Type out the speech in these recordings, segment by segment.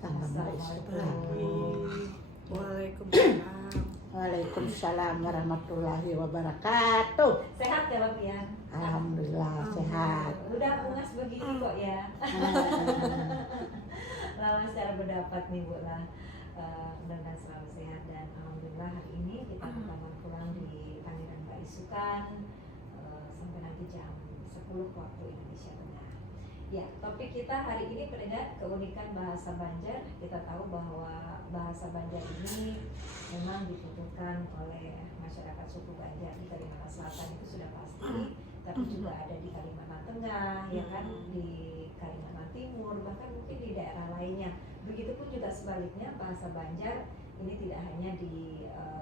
Assalamualaikum. Waalaikumsalam. Waalaikumsalam warahmatullahi wabarakatuh. Sehat ya Bang ya? Alhamdulillah sehat. Udah bungas begini kok ya. Lama secara berdapat nih Bu lah. Mudah-mudahan selalu sehat dan alhamdulillah hari ini kita rekaman pulang di Panggilan Mbak Isukan sampai nanti jam 10 waktu Indonesia Tengah. Ya, topik kita hari ini pendengar keunikan bahasa Banjar. Kita tahu bahwa bahasa Banjar ini memang dibutuhkan oleh masyarakat suku Banjar di Kalimantan Selatan itu sudah pasti, tapi juga ada di Kalimantan Tengah, ya kan, di Kalimantan Timur, bahkan mungkin di daerah lainnya. Begitupun juga sebaliknya bahasa Banjar ini tidak hanya dituturkan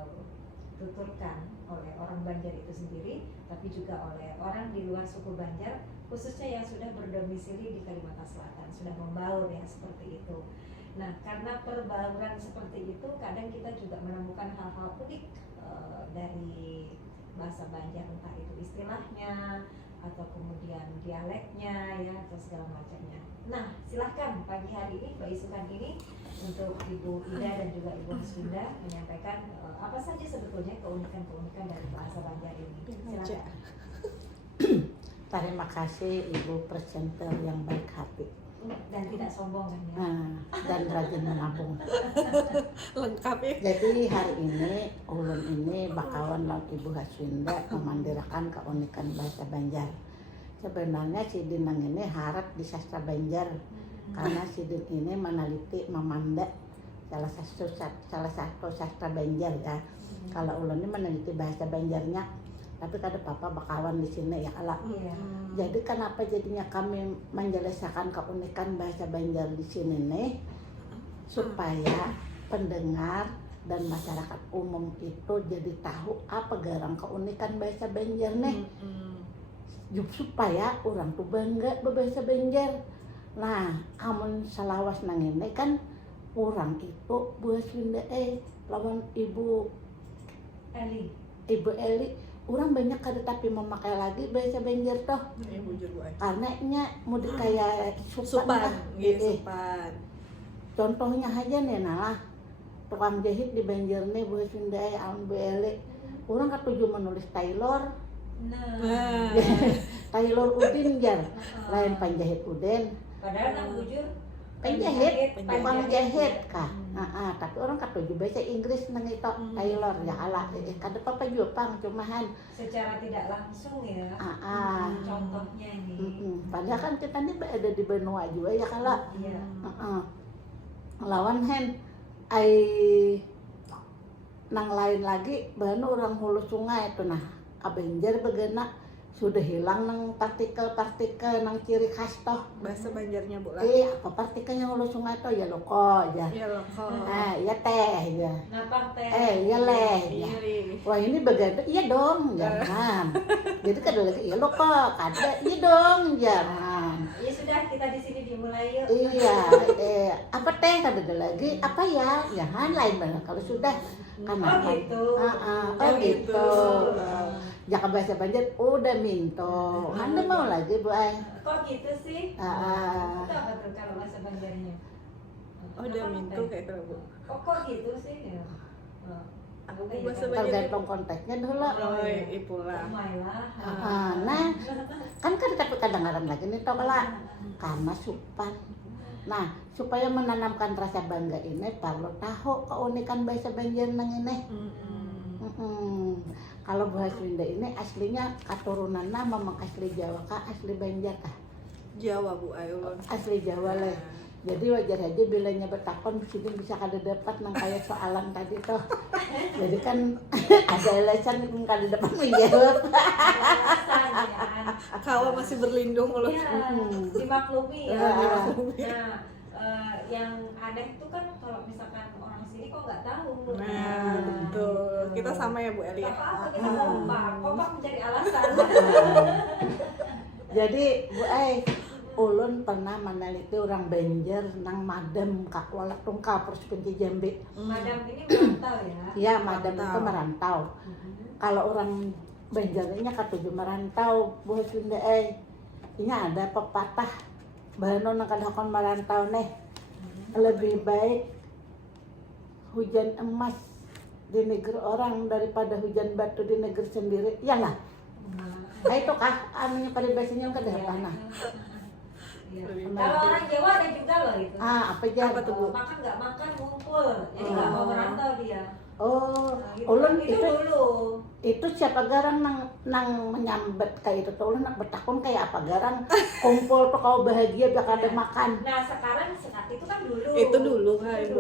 oleh orang Banjar itu sendiri, tapi juga oleh orang di luar suku Banjar, khususnya yang sudah berdomisili di Kalimantan Selatan, sudah membaur ya seperti itu. Nah, karena perbauran seperti itu, kadang kita juga menemukan hal-hal unik dari bahasa Banjar, entah itu istilahnya atau kemudian dialeknya ya atau segala macamnya. Nah, silahkan pagi hari ini Mbak Isukan ini untuk Ibu Ida dan juga Ibu Haswinda menyampaikan apa saja sebetulnya keunikan-keunikan dari bahasa Banjar ini. Silakan. Terima kasih Ibu presenter yang baik hati Dan tidak sombong kan ya. dan rajin menabung. Lengkap ya. Jadi hari ini ulun ini bakawan laut Ibu Haswinda memandirakan keunikan bahasa Banjar. Sebenarnya si Dinang ini harap di sastra Banjar karena si Din ini meneliti memanda salah satu sastra Banjar ya. Kalau ulun ini meneliti bahasa Banjarnya, tapi kada papa bakawan di sini ya kalau. Jadi kenapa jadinya kami menjelaskan keunikan bahasa Banjar di sini nih, supaya pendengar dan masyarakat umum itu jadi tahu apa garang keunikan bahasa Banjar nih. Supaya orang tuh bangga berbahasa Banjar. Nah, amun selawas nang ini kan orang itu buat Sunda lawan Ibu Eli orang banyak kada tapi memakai lagi bahasa Banjar toh. Karena nya mau kayak supan. Supan. Contohnya aja nih nah, tukang jahit di Banjar nih bahasa Sunda amun Eli. Orang katuju menulis Taylor. Nah, Taylor Udin jar, lain penjahit Udin. padahal nang bujur Penjahit, tukang jahit kah? Tapi orang katuju bahasa Inggris nang itu Taylor ya ala. Kada apa Jepang cuman secara tidak langsung ya. Contohnya ini. Padahal kan kita ini ada di benua juga ya kalau. Iya. Lawan hen nang lain lagi bahan orang hulu sungai itu nah Banjar begena sudah hilang nang partikel-partikel nang ciri khas toh Bahasa Banjarnya Bu lah. apa partikelnya hulu sungai toh ya loko ya. Ya loko. Ya teh ya. Napak teh. Ya leh ya. Wah ini begena iya dong jangan. Jadi kada lagi iya loko kada iya dong jangan. Ya sudah kita di sini dimulai yuk. Iya, apa teh kada ada lagi apa ya jangan lain banget kalau sudah kan gitu. Gitu. Ya bahasa Banjar udah minto. Anda mau lagi Bu Ay? Kok gitu sih? Itu apa tuh kalau bahasa Banjarnya? Udah minto kayak itu Bu. Kok gitu sih? Ya. Aku bahasa Banjar. Tergantung konteksnya dulu. Ipulah. Nah, kan tapi kadang-kadang lagi nih toh lah karena supan. Nah, supaya menanamkan rasa bangga ini perlu tahu keunikan bahasa Banjar nang ini. Kalau bahasa Sunda ini aslinya keturunannya memang asli Jawa kah asli Banjar kah? Jawa Bu Ayu. Asli Jawa lah. Jadi wajar aja bilanya bertakon sini bisa kada dapat nang kayak soalan tadi toh. Jadi kan ada alasan kada dapat menjawab. Kawa masih berlindung loh. Ya, dimaklumi ya. Nah, yang aneh itu kan kalau misalkan orang sini kok nggak tahu. Nah, betul. Kita sama ya Bu Eli. Apa kita kompak mencari alasan. Jadi Bu Ay, ulun pernah meneliti orang Banjar nang Madam Kakuala Tungkal Provinsi Jambi. Madam ini merantau ya? Iya, Madam itu merantau. Kalau orang Banjarnya katuju merantau, Bu Sunda ini ada pepatah bahano nang kadakon merantau nih. lebih baik hujan emas di negeri orang daripada hujan batu di negeri sendiri, ya nggak? Nah, itu kah anunya paribasanya kan dari mana? Iya. Kalau orang Jawa ada juga loh itu. Apa aja? Apa tuh, Bu? Makan nggak makan ngumpul, jadi nggak mau merantau dia. Oh, Nah, gitu. ulun itu dulu. itu siapa garang nang menyambet kayak itu tuh ulun nak bertakun kayak apa garang kumpul tuh kau bahagia biar ada makan. Nah sekarang itu kan dulu. Itu dulu kan Ibu.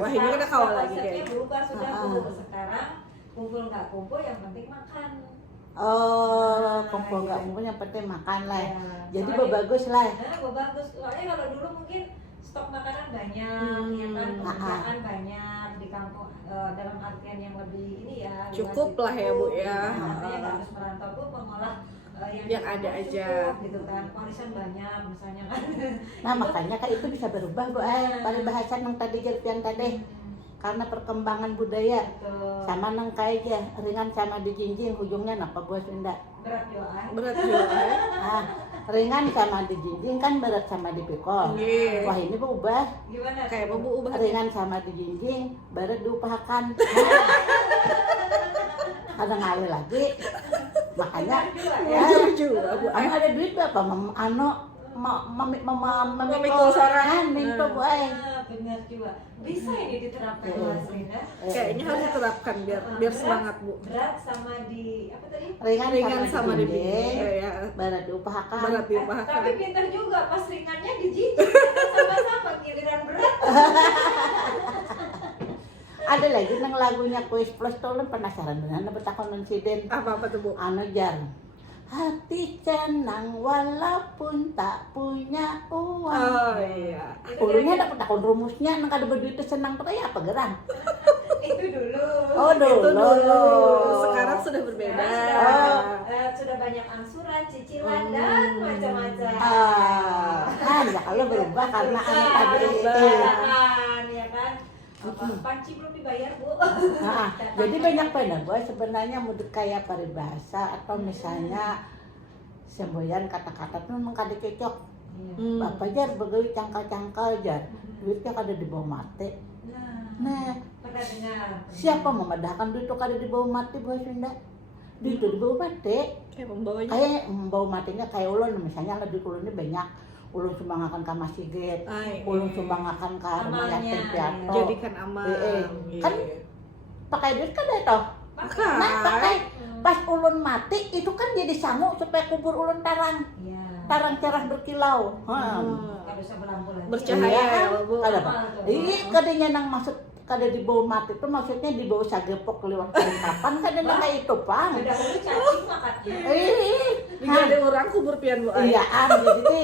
Wah ini udah kawal lagi konsepnya kayaknya. berubah sudah Bu. Sekarang kumpul nggak kumpul yang penting makan. Oh, kumpul nggak kumpul yang penting makan lah. Ya, Jadi soalnya- bagus lah. Nah, bagus. Soalnya kalau dulu mungkin stok makanan banyak, ya kan, pekerjaan banyak di kampung, dalam artian yang lebih ini ya. luas Cukup itu. lah ya, Bu, ya. Nah, artinya nggak harus merantau tuh mengolah Yang ada cukup, aja. gitu kan. Warisan banyak misalnya kan. Nah makanya kayak itu bisa berubah Bu. Paribahasan yang tadi Jerpian tadi karena perkembangan budaya Gitu. sama nang kayak aja ringan sama dijinjing ujungnya apa buah Sunda. Berat doa. Berat juga ya. Ringan sama dijinjing kan berat sama dipikul. Iya. Wah ini berubah. Gimana? Kayak apa Bu ubah? Ringan sama dijinjing berat diupahakan. Ada ngawe lagi. Makanya Jujur juga Bu. anu ada duit berapa? Memikul sorangan. Itu Bu. Benar juga. Bisa ini diterapkan Mas Rina. Kayaknya harus diterapkan biar semangat Bu. Berat sama di apa tadi? Ringan Sama di dijinjing ya. berat diupahakan. Berat diupahakan. Tapi pintar juga pas ringannya dijijik sama-sama giliran berat. Ada lagi nang lagunya Kuis Plus tuh lu penasaran dengan betakon insiden Apa tuh Bu? anu jar hati cenang walaupun tak punya uang. Oh iya. Ulunya ada petakon rumusnya nang kada berduit teh senang tuh kayak apa gerang? Itu dulu. Oh Itu dulu. dulu. Sekarang sudah berbeda. Sudah banyak angsuran, cicilan dan macam-macam. Ya kalau berubah karena anu tadi Kan, ya kan? Panci belum dibayar Bu. jadi banyak pena gue sebenarnya mau kayak paribahasa atau misalnya semboyan kata-kata tuh memang kada cocok. Bapak jar begawi cangkal-cangkal jar duitnya kada dibawa mati. Nah Pernah dengar? siapa memedahkan duit itu kada dibawa mati buat Sunda? Duit itu dibawa mati. Kayak pembawanya. Kayak membawa matinya kayak ulun misalnya lah duit ulun ini banyak. Ulun sumbangakan ke masjid, ulun sumbangakan ke rumah yatim piatu. Jadikan amal. Kan pakai duit kan itu. Nah pakai pas ulun mati itu kan jadi sangu supaya kubur ulun tarang cerah berkilau. Nggak bisa berlampu-lampu. Bercahaya ya Bu. Kada apa? Kadanya nang maksud kada dibawa mati itu maksudnya dibawa sagepok lewat kapan kada nang kayak itu pang. Dahulu cacing makatnya. Jadi orang kubur pian Bu. Iya jadi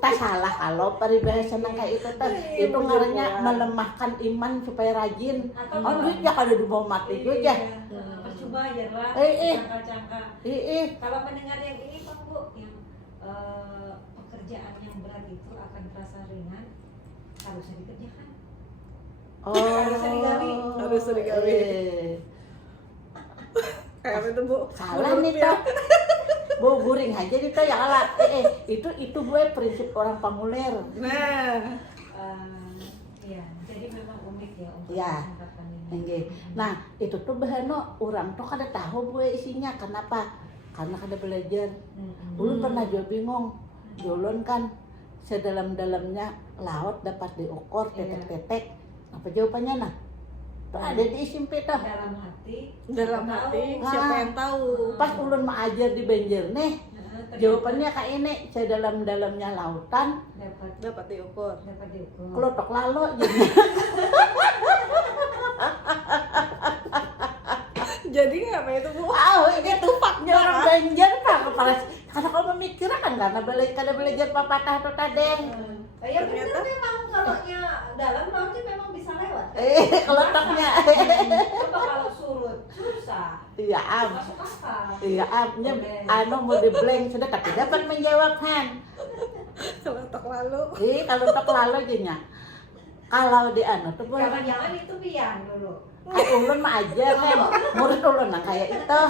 tak salah kalau paribahasa nang kayak itu teh itu ngarannya melemahkan iman supaya rajin. Oh duit ya kada dibawa mati juga. Percuma aja lah. Cangkal-cangkal. Kalau mendengar yang ini Pak Bu, yang pekerjaan yang berat itu akan terasa ringan, harusnya dikerjakan. Harusnya digali. Kayak apa itu Bu? Salah nih toh. Bu guring aja nih toh ya kalah. Itu gue prinsip orang Pangulir. Nah. Iya, jadi memang unik ya untuk Ya. ungkapan ini. Nggih. Nah, itu tuh bahano orang tuh kada tahu gue isinya. Kenapa? Karena kada belajar. Ulun pernah juga bingung. Ulun kan sedalam-dalamnya laut dapat diukur tetek-tetek. Apa jawabannya nah? Tuh ada di SMP tuh. Dalam hati Siapa yang tahu? Pas ulun mengajar di Banjar nih, jawabannya kayak ini, sedalam-dalamnya lautan, Dapat diukur. kelotok lalo jadi. Jadi apa itu Bu? Ini tupaknya orang Banjar pak kepala. Karena kalau memikirkan karena belajar papatah atau tadeng. Ya benar memang kalau dalam lautnya memang bisa lewat. Kelotoknya. Coba kalau surut susah. Iya Masuk akal. Iya anu mau di blank sudah tapi dapat menjawab Han. Kelotok lalu. Kalau tok lalo jadinya. Kalau di anu tuh boleh. Jangan-jangan itu biang dulu. Kayak ulun mah ajar kan, murid ulun nah kayak itu.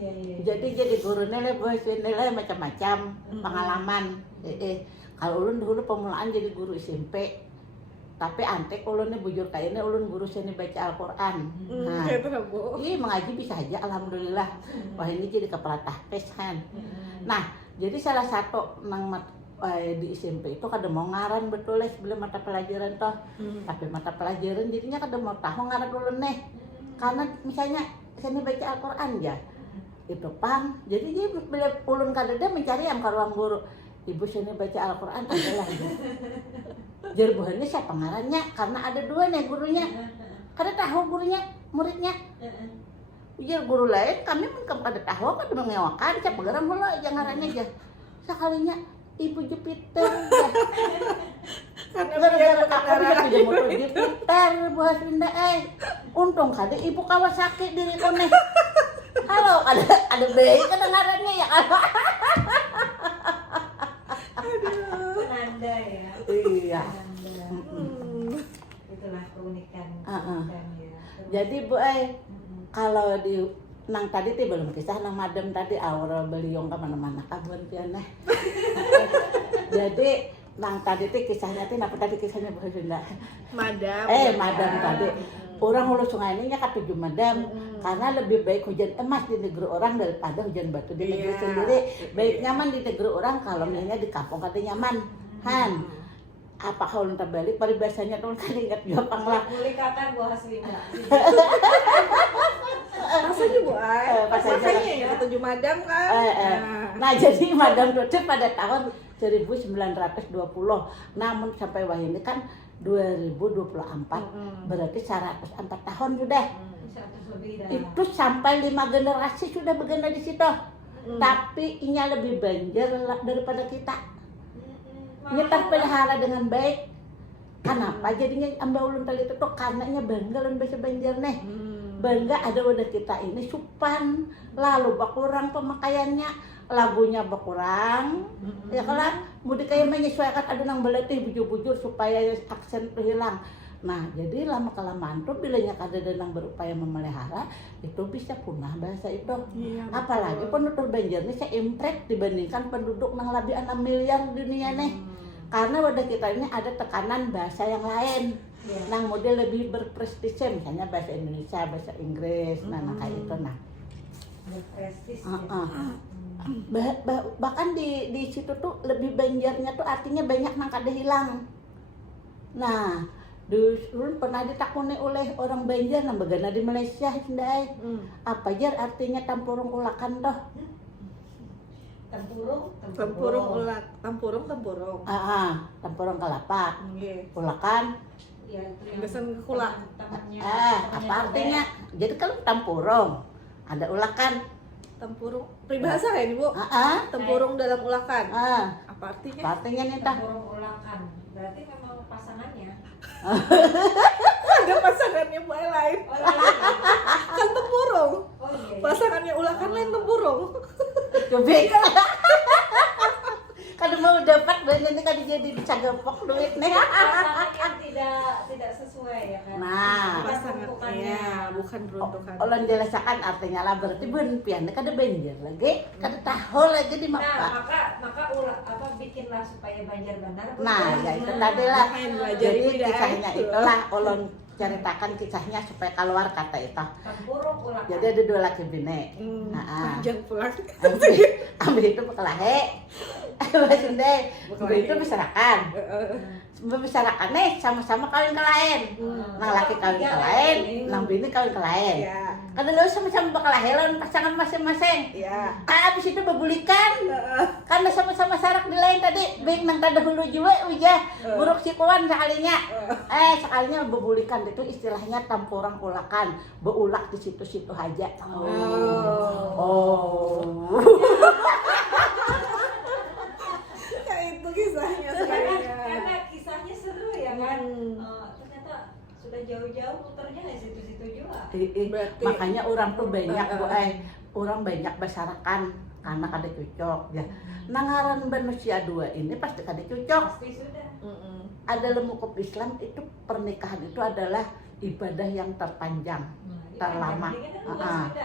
Iya. Jadi gurunya le bahasa nilai macam-macam pengalaman. Kalau ulun dulu pemulaan jadi guru SMP. Tapi antek ulun nih bujur kayaknya ulun guru seni baca Al-Qur'an. Nah, Kayak itu lah, Bu. iya mengaji bisa aja alhamdulillah. Wah ini jadi kepala tahfiz kan. Nah, jadi salah satu di SMP itu kada mau ngaran betul sebelum mata pelajaran toh. Tapi mata pelajaran jadinya kada mau tahu ngaran ulun nih. Karena misalnya seni baca Al-Qur'an ya. Itu pang. Jadi dia bila ulun kada ada mencari yang ke ruang guru. Ibu seni baca Al-Qur'an adalah ya. Jerbuhannya siapa ngarannya? Karena ada dua nih gurunya. Kada tahu gurunya, muridnya. Ujar guru lain kami pun kada tahu, kada mengewakan, siapa garam hula aja ngarannya aja. Sekalinya Ibu Jupiter ya. Gara-gara aku bilang dia motor Jupiter buah Sunda untung kada Ibu Kawasaki diri kone. Halo, ada bayi kedengarannya ya kalau. Penanda ya. Iya. Penanda. Itulah keunikan ya. Jadi Bu kalau di nang tadi tuh belum kisah nang madam tadi aura beliung kemana-mana kabun pianeh. Jadi nang tadi tuh kisahnya tuh apa tadi kisahnya Bu Sunda? Madam. Madam tadi. Orang hulu sungai ini nya ketujuh madam karena lebih baik hujan emas di negeri orang daripada hujan batu di negeri sendiri. Baik nyaman di negeri orang kalau misalnya di kampung katanya nyaman. Han. Apa kalau ntar balik paribasanya tuh kan ingat gampang lah. Boleh kata buah Sunda. Rasanya Bu Ai. Rasanya Makanya ya ketujuh madam kan. Nah jadi madam Doce pada tahun 1920 namun sampai wah ini kan 2024 berarti 104 tahun sudah. 100 lebih dah. Itu sampai 5 generasi sudah begana di situ. Tapi inya lebih banjir daripada kita. Inya terpelihara dengan baik. Kenapa jadinya amba ulun tali itu tuh karena inya bangga lan bisa banjir nih. Bangga ada wadah kita ini supan, lalu berkurang pemakaiannya, lagunya berkurang, ya kan? Mudi kayak menyesuaikan ada nang beletih bujur-bujur supaya aksen itu hilang. Nah, jadi lama kelamaan tuh bilanya kada ada nang berupaya memelihara, itu bisa punah bahasa itu. Iya, Apalagi penutur banjir ini saya imprek dibandingkan penduduk nang lebih 6 miliar dunia nih. Karena wadah kita ini ada tekanan bahasa yang lain. Nang model lebih berprestise misalnya bahasa Indonesia, bahasa Inggris, nah kayak itu nah. Berprestis. Bahkan di situ tuh lebih banjarnya tuh artinya banyak nang kada hilang. Nah, dulu pernah ditakuni oleh orang Banjar nang begana di Malaysia sendai. Apa jar artinya tampurung ulakan toh? Tempurung. Tempurung. Tampurung kelapa. Nggih. Ulakan. Ya, itu yang Besan kula. temannya. Apa artinya? Jadi kalau tampurung ada ulakan. Tempurung. Peribahasa kan Ibu? Tempurung dalam ulakan. Apa artinya? Apa artinya nih tah? Tempurung ulakan. Berarti memang pasangannya. Ada pasangannya Bu Ai lain. Oh iya. Kan tempurung. Oh iya. Pasangannya ulakan lain tempurung. Cubik. Kada mau dapat banyak kan jadi dicagapok duit nih. Pasangan yang tidak sesuai ya kan. Nah, Pasangannya bukan peruntukan. Ulun jelasakan artinya lah berarti beun pian kada banjir lagi, kada tahu lagi di Nah, mapa. maka bikinlah supaya banjir benar. Nah, ya itu tadi lah. Jadi Belajar kisahnya itulah ulun ceritakan kisahnya supaya keluar kata itu. Tempurung ulakan. Jadi ada dua laki bini. Panjang pulang. Ambil itu bekelahe. Sunda, itu berserakan. Berserakan nih sama-sama kawin ke lain. Nang laki kawin ke lain, nang bini kawin ke lain. Iya. Kada lu sama-sama bekelahe lawan pasangan masing-masing. Iya. Habis itu bebulikan. Karena sama-sama sarak di lain tadi, baik nang tada hulu juga ujah buruk sikuan sekalinya. Sekalinya bebulikan itu istilahnya tampurang ulakan, beulak di situ-situ aja. Itu kisahnya Karena kisahnya seru ya kan. Ternyata sudah jauh-jauh muternya di situ-situ juga. Berarti- Makanya orang tuh banyak orang banyak bersarakan karena kada cocok ya. Nangaran manusia dua ini pasti kada cocok. Pasti sudah. Ada lemukop Islam itu pernikahan itu adalah ibadah yang terpanjang. terlama. Ini kan luas Ah. Sunda.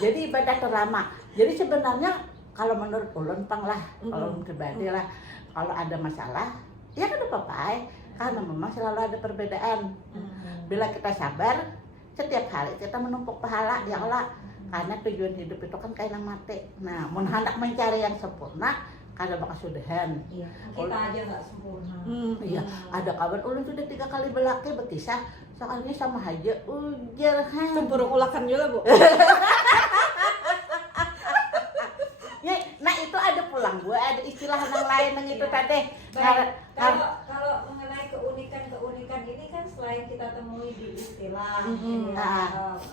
Jadi ibadah terlama. Jadi sebenarnya kalau menurut ulun pang lah, kalau pribadi lah, kalau ada masalah, ya kan apa-apa, karena memang selalu ada perbedaan. Bila kita sabar, setiap hari kita menumpuk pahala, ya Allah. Karena tujuan hidup itu kan kayak nang mati. Nah, mun hendak mencari yang sempurna, kada bakal sudahan. Iya, kita aja nggak sempurna. Iya, ada kabar ulun sudah 3 kali belaki berkisah, soalnya sama aja ujar. Tempurung ulakan juga bu. Ya, nah itu ada pulang gua, ada istilah yang lain yang itu tadi. Baik, kalau mengenai keunikan ini kan selain kita temui di istilah,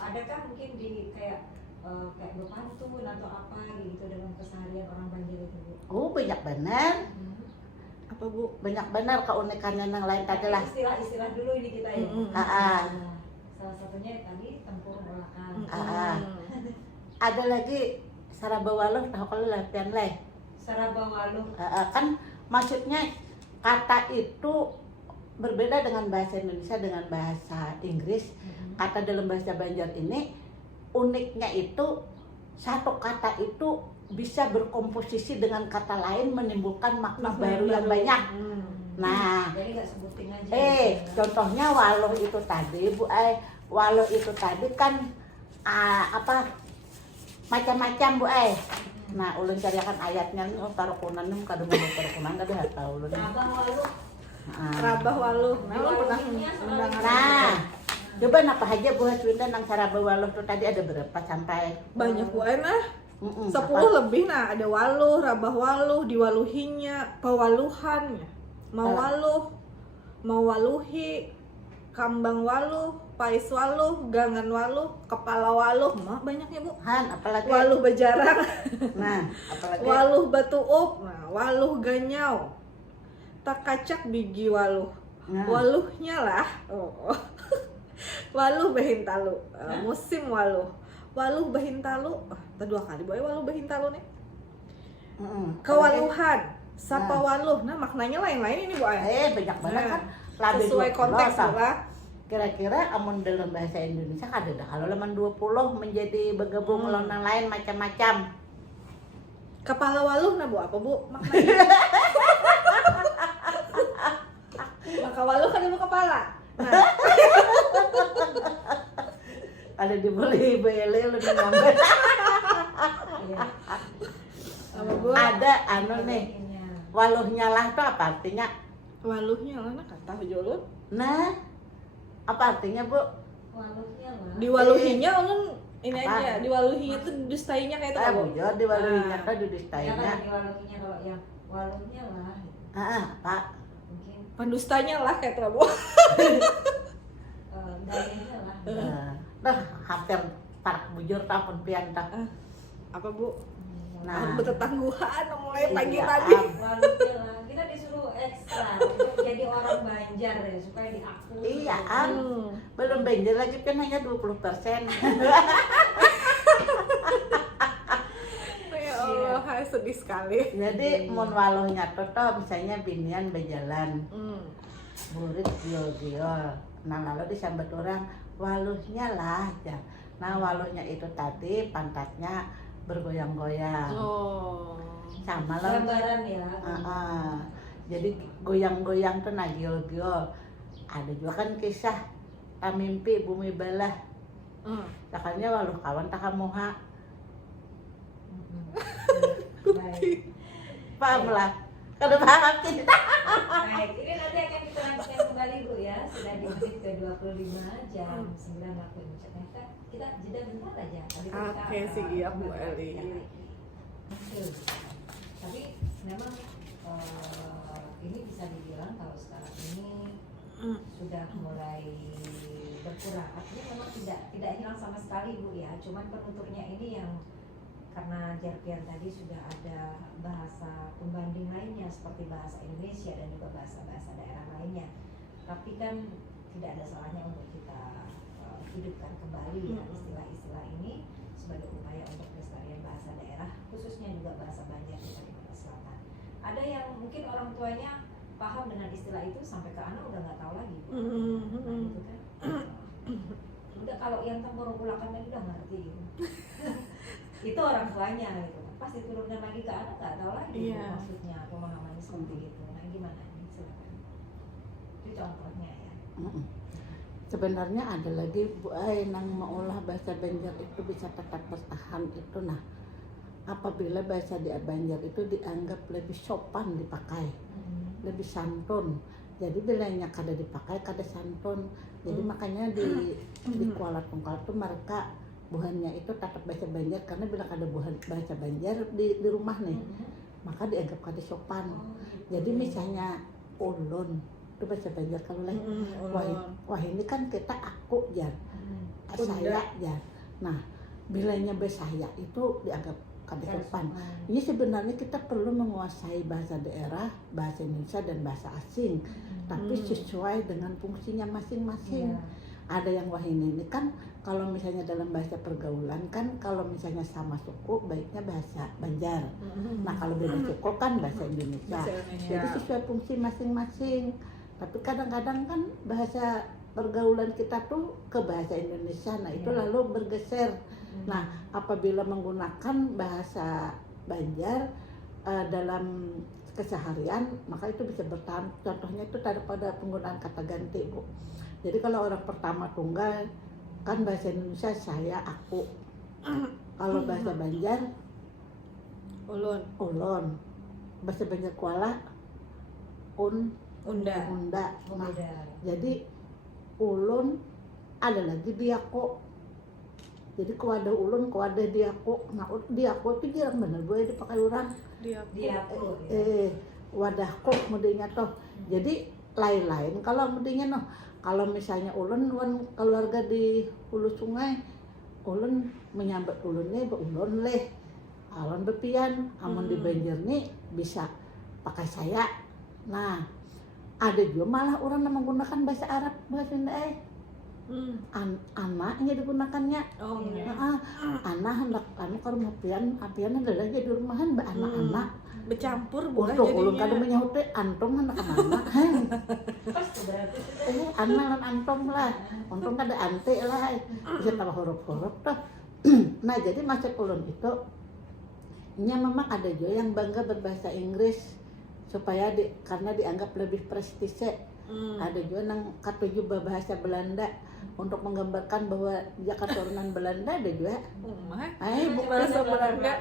adakah mungkin di kayak berpantun atau apa gitu dengan keseharian orang Banjar itu Bu? Oh, banyak benar. Apa bu? Banyak benar keunikannya yang lain tadi lah. Istilah dulu ini kita ya. Ah. Salah satunya tadi tempurung ulakan. Ada lagi Sarabawaluh, tahu kalau latihan leh. Sarabawaluh. Kan maksudnya kata itu berbeda dengan bahasa Indonesia dengan bahasa Inggris. Kata dalam bahasa Banjar ini uniknya itu satu kata itu bisa berkomposisi dengan kata lain menimbulkan makna baru yang banyak. Nah, jadi nggak sebutin aja. Contohnya waluh itu tadi Bu, waluh itu tadi kan macam-macam Bu. Nah, ulun cariakan ayatnya nih, parukunan nih, kadang ngomong parukunan kada hafal ulun. Rabah waluh. Nah, lo pernah undangan. Nah, coba apa aja Bu Haswinda nang Saraba Waluh tuh tadi ada berapa sampai? Banyak bu, nah. 10 apa? lebih nah, ada waluh, rabah waluh, diwaluhinya, pewaluhan, mawaluh, mawaluhi, kambang waluh, pais waluh, gangan waluh, kepala waluh, mah banyaknya bu. Han, apalagi? Waluh bejarang, Nah, apalagi? waluh batuup, nah, waluh ganyau, tak kacak biji waluh, Nah. waluhnya lah, waluh bahintalu, musim waluh, waluh bahintalu, kedua kali boy waluh bahintalu nih, kewaluhan, sapa waluh, nah maknanya lain-lain ini bu ayah. Banyak banget kan. Sesuai konteks lah. Kira-kira amun dalam bahasa Indonesia kada dah kalau laman 20 menjadi bergabung lawan yang lain macam-macam. Kepala waluh nah bu apa bu maknanya? Maka waluh kan ibu kepala. Nah, Ada dibeli bele lu nyampe. apa bu? Ada nih. Waluhnya lah tuh apa artinya? Waluhnya lah nah kata jolot. Nah, apa artinya Bu? Waluhnya lah. Diwaluhinya ulun ini Apa? aja, diwaluhinya tuh dustainya kayak itu bu. Bujur diwaluhinya Nah. kan Ya dudustainya. kalau diwaluhinya kalau yang waluhnya lah. Pak. Mungkin Pendustanya lah kayak itu bu. dayanya lah. Dah hampir parak bujur tahun pian tak. Apa bu? Nah, Bertetangguhan mulai pagi Iya. tadi. Waluhnya lah. Kita disuruh ekstra untuk jadi orang Banjar ya supaya diakui. Iya, belum benjel lagi kan hanya 20%. Ya Allah, hai, sedih sekali. Jadi mun waluhnya tuh misalnya binian berjalan, burit giol-giol. Nah lalu disambut orang waluhnya lah ya. Nah waluhnya itu tadi pantatnya bergoyang-goyang. Sama lah. Gambaran ya. Jadi goyang-goyang tuh nah giol-giol. Ada juga kan kisah mimpi bumi belah. Takkannya waluh kawan tak kamuha. Baik. Paham lah. Kada paham kita. Baik, ini nanti akan kita lanjutkan kembali Bu ya. Sudah di menit ke-25 jam 9 waktu Indonesia. Kita jeda bentar aja. Habis itu kita, Oke, siap, Bu Eli. Oke. Tapi memang ini bisa dibilang kalau sekarang ini sudah mulai berkurang. Artinya memang tidak hilang sama sekali Bu ya. Cuman penuturnya ini yang karena Jarpian tadi sudah ada bahasa pembanding lainnya seperti bahasa Indonesia dan juga bahasa-bahasa daerah lainnya. Tapi kan tidak ada salahnya untuk kita hidupkan kembali ya istilah-istilah ini sebagai upaya untuk pelestarian bahasa daerah, khususnya juga bahasa Banjar di Kalimantan Selatan. Ada yang mungkin orang tuanya paham dengan istilah itu sampai ke anak udah nggak tahu lagi. Nah, itu kan udah kalau yang tempurukulakan tadi udah ngerti gitu. Itu orang tuanya gitu. Pas diturunkan lagi ke anak nggak tahu lagi Iya. maksudnya pemahamannya seperti itu. Nah gimana nih silakan. Itu contohnya ya. Sebenarnya ada lagi Bu Ai nang mengolah bahasa Banjar itu bisa tetap bertahan itu. Nah, apabila bahasa di Banjar itu dianggap lebih sopan dipakai, lebih santun. Jadi bilangnya kada dipakai kada santun. Jadi makanya di Kuala Tungkal itu mereka buhannya itu tetap bahasa Banjar karena bila ada buhan bahasa Banjar di rumah nih, maka dianggap kada sopan. Jadi misalnya ulun itu bahasa Banjar kalau lain wah ini kan kita aku ya saya ya. Nah bilanya saya itu dianggap kada sopan. Ini sebenarnya kita perlu menguasai bahasa daerah, bahasa Indonesia dan bahasa asing, tapi sesuai dengan fungsinya masing-masing. Ada yang wah ini kan kalau misalnya dalam bahasa pergaulan kan kalau misalnya sama suku baiknya bahasa Banjar. Nah kalau beda suku kan bahasa Indonesia. Jadi sesuai fungsi masing-masing. Tapi kadang-kadang kan bahasa pergaulan kita tuh ke bahasa Indonesia. Nah itu lalu bergeser. Nah apabila menggunakan bahasa Banjar dalam keseharian maka itu bisa bertahan. Contohnya itu daripada penggunaan kata ganti Bu. Jadi kalau orang pertama tunggal kan bahasa Indonesia saya aku. Kalau bahasa Banjar ulun. Bahasa Banjar Kuala unda. Nah, jadi ulun ada lagi diako. Jadi kuada ulun, kuada diako. Nah, diako itu jarang bener gue dipakai orang. Diako. Wadahku mudahnya toh. Jadi lain-lain kalau mudahnya noh. Kalau misalnya ulun keluarga di hulu sungai, ulun menyambat ulunnya ulun leh. Alon bepian, amun di Banjar nih bisa pakai saya. Nah, ada juga malah orang yang menggunakan bahasa Arab, bahasa Sunda anaknya digunakannya. Anak hendak ke rumah apian adalah jadi rumahan anak-anak bercampur untuk ulun kada menyahut antum hendak anak anak lan antum lah untung kada ante lah bisa tambah huruf-huruf toh. Nah jadi maksud ulun itu memang ada juga yang bangga berbahasa Inggris supaya karena dianggap lebih prestise. Ada juga yang katuju bahasa Belanda untuk menggambarkan bahwa dia keturunan Belanda. Ada juga bahasa Belanda.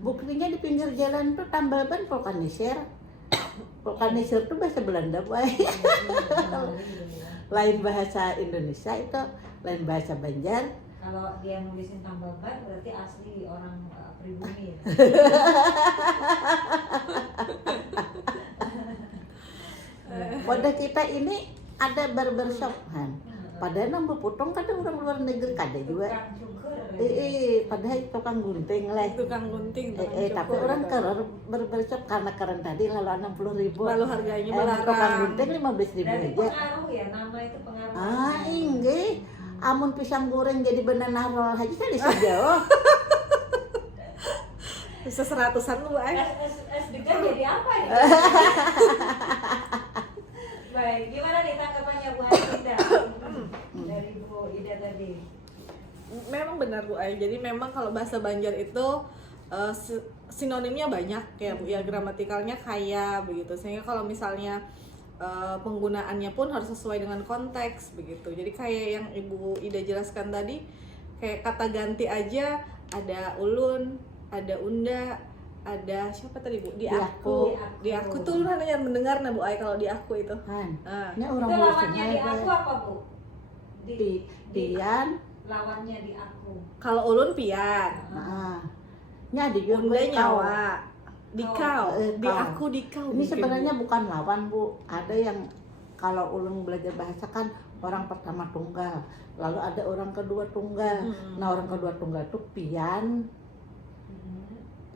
Buktinya di pinggir jalan tuh tambal ban vulkanisir. Vulkanisir tuh bahasa Belanda boy. Lain bahasa Indonesia itu, lain bahasa Banjar. Kalau dia nulisin tambal ban berarti asli orang pribumi ya. Pada kita ini ada barbershop kan. Padahal nang bepotong kadang orang luar negeri kada juga. Padahal tukang gunting lah. Tukang gunting. Tapi orang keren barbershop karena keren tadi lalu 60.000. Lalu harganya melarang. Tukang gunting 15.000 aja. Pengaruh ya nama itu pengaruh. Inggih. Amun pisang goreng jadi banana roll aja tadi sejauh. Bisa 100-an lu SDK jadi apa nih? Baik, gimana nih tanggapannya Bu Ida dari Bu Ida tadi? Memang benar Bu Ai. Jadi memang kalau bahasa Banjar itu sinonimnya banyak ya Bu ya, gramatikalnya kaya begitu. Sehingga kalau misalnya penggunaannya pun harus sesuai dengan konteks begitu. Jadi kayak yang Ibu Ida jelaskan tadi, kayak kata ganti aja ada ulun, ada unda, ada siapa tadi Bu? Di aku tuh lu hanya mendengar nah Bu Ai kalau di aku itu. Ini orang itu hulu lawannya sungai di aku apa Bu? Pian. Lawannya di aku. Kalau ulun pian. Ini ada juga Unda nyawa. Di kau, di kau. aku, di kau. Ini sebenarnya bukan lawan Bu. Ada yang kalau ulun belajar bahasa kan orang pertama tunggal, lalu ada orang kedua tunggal. Nah orang kedua tunggal itu pian,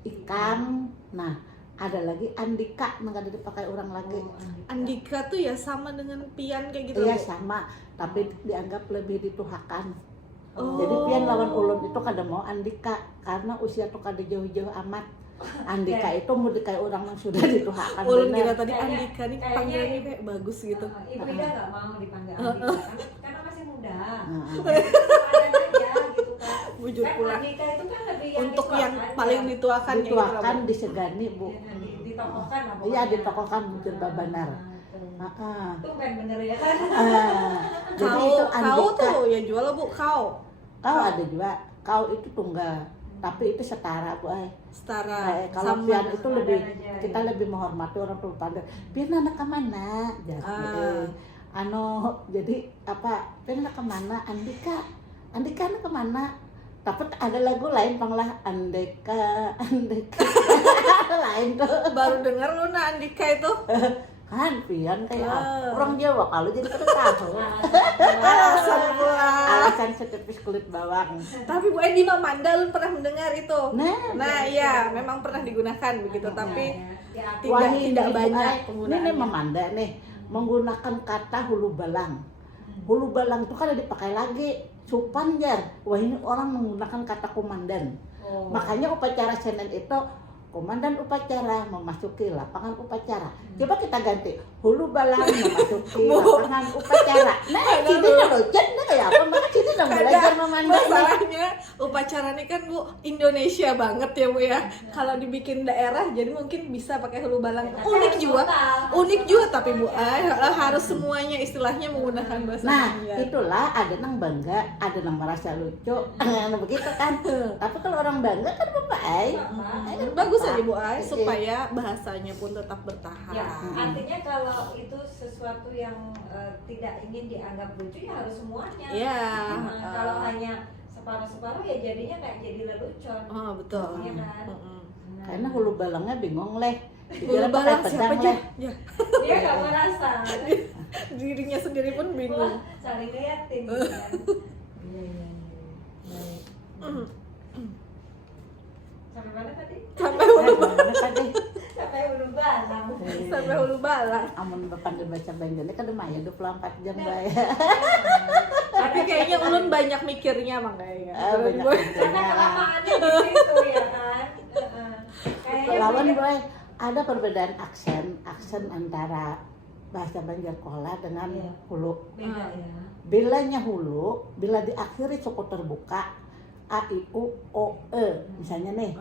ikan. Nah ada lagi andika, nggak ada dipakai orang lagi. Andika tuh ya sama dengan pian kayak gitu. Iya sama, tapi dianggap lebih dituhakan. Jadi pian lawan ulun itu kada mau andika karena usia tuh kada jauh-jauh amat. Andika itu mau kayak orang yang sudah dituhakan. Ulun kira tadi Andika nih panggilnya kayak bagus gitu. Ibu Ida nggak mau dipanggil Andika karena masih muda. Sepadan aja gitu kan. Bujur Kan pula. Andika itu kan lebih yang Untuk yang dituakan, paling ya. dituakan ya gitu lah, Dituakan, Bu. disegani Bu. Ditokohkan lah Iya, pokoknya. ditokohkan bujur babanar. Tuh. Tumben bener ya kan. Jadi Kau, itu kau Andika. tuh ya jual Bu, kau. Kau ada juga. Kau itu tunggal, tapi itu setara Bu. Setara Kalau sama. pian itu lebih aja, kita ya. lebih menghormati orang tua pandai. Pian anak kemana? Jadi apa? Pian anak kemana? Andika anak kemana? Tapi ada lagu lain panglah Andeka lain tuh. Baru denger lu nah Andika itu. Kan pian kayak orang Jawa kalau jadi kita tahu. Alasan pula. Alasan setepis kulit bawang. Tapi Bu Edi mah Manda lu pernah mendengar itu. Nah, Nah iya, memang pernah digunakan begitu, tapi tidak wah, tidak ini, banyak ini penggunaannya. memanda nih menggunakan kata hulu balang. Hulu balang itu kan dipakai lagi supan jar. Wah ini orang menggunakan kata komandan. Makanya upacara Senin itu komandan upacara memasuki lapangan upacara. Coba kita ganti hulu balang memasuki lapangan upacara. Nah sini ngelucut nih kayak apa? Maka sini dong belajar memandang. Masalahnya upacara ini kan Bu Indonesia banget ya Bu ya. Kalau dibikin daerah jadi mungkin bisa pakai hulu balang. Unik juga tapi Bu harus semuanya istilahnya menggunakan bahasa Nah, Banjar. itulah ada yang bangga, ada yang merasa lucu, begitu kan. Tapi kalau orang bangga kan baik. Bagus aja Bu Ai supaya bahasanya pun tetap bertahan. Ya, artinya kalau itu sesuatu yang tidak ingin dianggap lucu ya harus semuanya. Iya. Nah, kalau hanya separuh-separuh ya jadinya kayak jadi lelucon. Oh betul. Iya kan? Mm-mm. Karena hulu balangnya bingung leh. Hulu Dikira pakai balang pedang siapa aja? leh. Ya, Dia nggak merasa. dirinya sendiri pun bingung. Wah, saling ngeliatin gitu kan. Iya, iya, iya. Baik. Sampai mana tadi? Sampai hulu Mana tadi? Sampai hulu balang. sampai hulu balang. Amun bapak baca Banjarnya kan lumayan 24 jam bae. Tapi kayaknya ulun banyak mikirnya makanya. Banyak Karena kelapaannya di situ ya kan. Kayaknya Lawan punya- boy, ada perbedaan aksen antara bahasa Banjar Kola dengan Iya. hulu. beda ya. Bilanya hulu, bila diakhiri cukup terbuka A, I, U, O, E misalnya nih,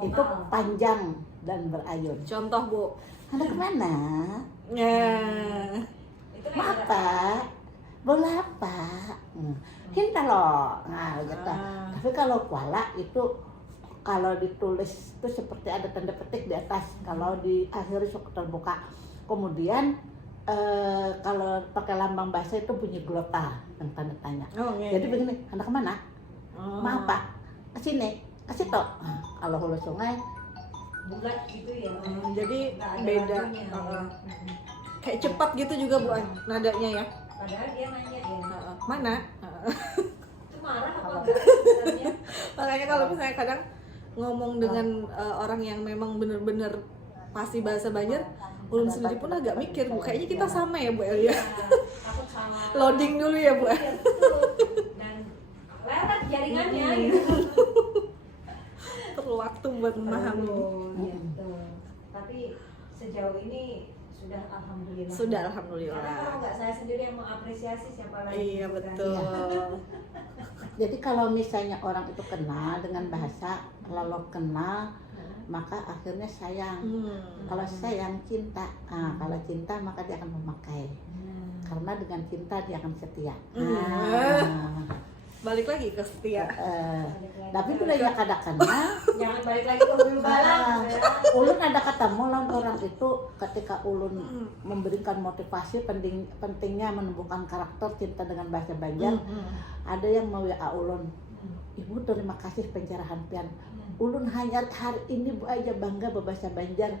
itu panjang dan berayun. Contoh Bu. Anda kemana? Ya. Itu Maaf kayak Pak, bola apa? Hinta loh, nah gitu. Tapi kalau kuala itu kalau ditulis itu seperti ada tanda petik di atas. Kalau diakhiri cukup terbuka, kemudian kalau pakai lambang bahasa itu bunyi glota yang tanda tanya. Jadi begini, Anda kemana? Maaf Pak, ke sini, ke situ. Nah, kalau hulu sungai, bulat gitu ya. Jadi Nggak ada beda. lagunya. Kayak cepat gitu juga Bu Ai, nadanya ya. Padahal dia nanya ya. Mana? Itu marah apa enggak sebenarnya? Makanya kalau misalnya kadang ngomong dengan orang yang memang bener-bener pasti bahasa Banjar, ulun sendiri pun agak mikir Bu, kayaknya kita sama ya Bu Elia. Takut sama. Loading dulu ya Bu. Iya, betul. Dan lewat jaringannya gitu. Perlu waktu buat memahami. Gitu. Tapi sejauh ini sudah alhamdulillah. Sudah Karena alhamdulillah. kalau nggak saya sendiri yang mengapresiasi siapa lagi. Iya gitu kan. betul. jadi kalau misalnya orang itu kenal dengan bahasa, lalu kenal, maka akhirnya sayang. Kalau sayang cinta, kalau cinta maka dia akan memakai. Karena dengan cinta dia akan setia. Balik lagi ke setia. Tapi budaya kadang-kadang Jangan balik lagi ke hulu balang. Ya. ulun ada ketemu lawan orang itu ketika ulun memberikan motivasi pentingnya menumbuhkan karakter cinta dengan bahasa Banjar. Ada yang mau WA ulun, Ibu terima kasih pencerahan pian. Ulun hanya hari ini Bu aja bangga berbahasa Banjar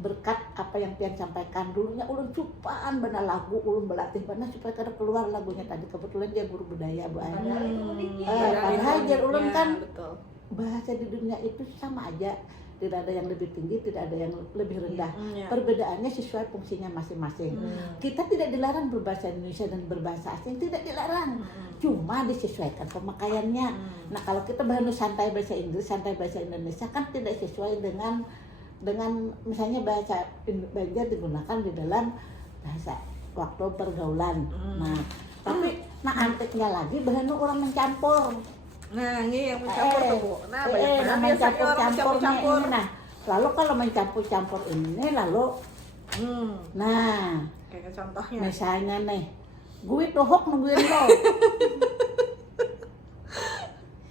berkat apa yang pian sampaikan. Dulunya ulun cupaan benar lagu, ulun berlatih benar supaya kada keluar lagunya tadi. Kebetulan dia guru budaya Bu Aja. Padahal itu uniknya. Padahal jar ulun kan betul. bahasa di dunia itu sama aja, tidak ada yang lebih tinggi, tidak ada yang lebih rendah. Iya. Perbedaannya sesuai fungsinya masing-masing. Kita tidak dilarang berbahasa Indonesia dan berbahasa asing, tidak dilarang, cuma disesuaikan pemakaiannya. Nah kalau kita santai bahasa Inggris, santai bahasa Indonesia kan tidak sesuai dengan misalnya bahasa Banjar digunakan di dalam bahasa waktu pergaulan. Nah tapi Nah antiknya lagi bahannya orang mencampur. Nah, ini yang mencampur tuh, Bu. Nah, banyak nah banget biasanya orang mencampur-campurnya mencampur-campur. ini. Nah, lalu kalau mencampur-campur ini lalu, nah Kayak contohnya. misalnya nih, gue tuhuk nungguin lo.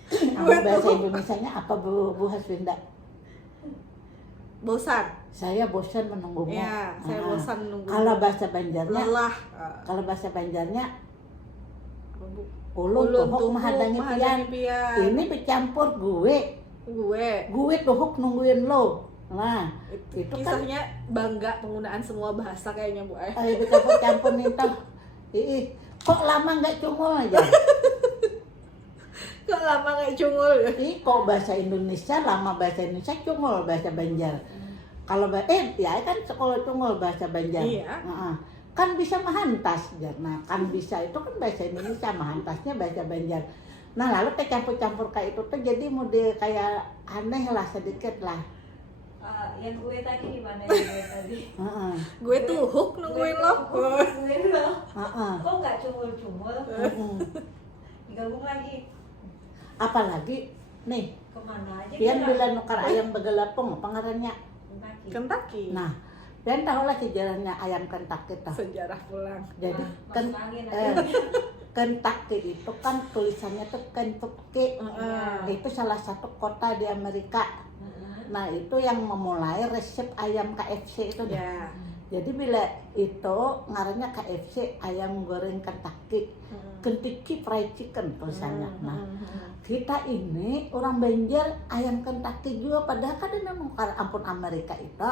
Nama bahasa Indonesianya apa Bu Haswinda? Bosan. Saya bosan menunggumu. Ya, saya Ah. bosan nunggu. Kalau bahasa Banjarnya, lelah. kalau bahasa Banjarnya, Apa, Bu? ulun tuhuk tuhuk menghadangi pian. pian. Ini bercampur gue tuhuk nungguin lo. Nah, itu kan Kisahnya bangga penggunaan semua bahasa kayaknya, Bu. bercampur-campur nih toh. Ih, kok lama nggak cungul aja? Kok lama nggak cungul ya? Ih, kok bahasa Indonesia lama bahasa Indonesia cungul bahasa Banjar. Kalau ya kan sekolah cungul bahasa Banjar. Iya. Kan bisa mahantas, nah kan bisa itu kan bahasa Indonesia, mahantasnya bahasa Banjar. Nah lalu campur-campur kayak itu tuh jadi mode kayak aneh lah sedikit lah. Yang gue tadi di mana yang gue tadi? Gue tuhuk nungguin lo. Nungguin lo. Heeh. Kok nggak cumul-cumul? Digabung lagi. Apalagi nih, Kemana aja? pian kita? bila nukar ayam begelapung pengarannya. Kentucky. Kentucky. Nah, pian tahu lah sejarahnya ayam Kentucky tuh. Sejarah pulang. Jadi Masuk angin aja. Kentucky itu kan tulisannya tuh Kentucky. Heeh. Itu salah satu kota di Amerika. Nah itu yang memulai resep ayam KFC itu. Ya. Jadi bila itu ngarannya KFC ayam goreng Kentucky, Kentucky Fried Chicken tulisannya. Nah kita ini orang Banjar ayam Kentucky juga padahal kan ini nukar ampun Amerika itu,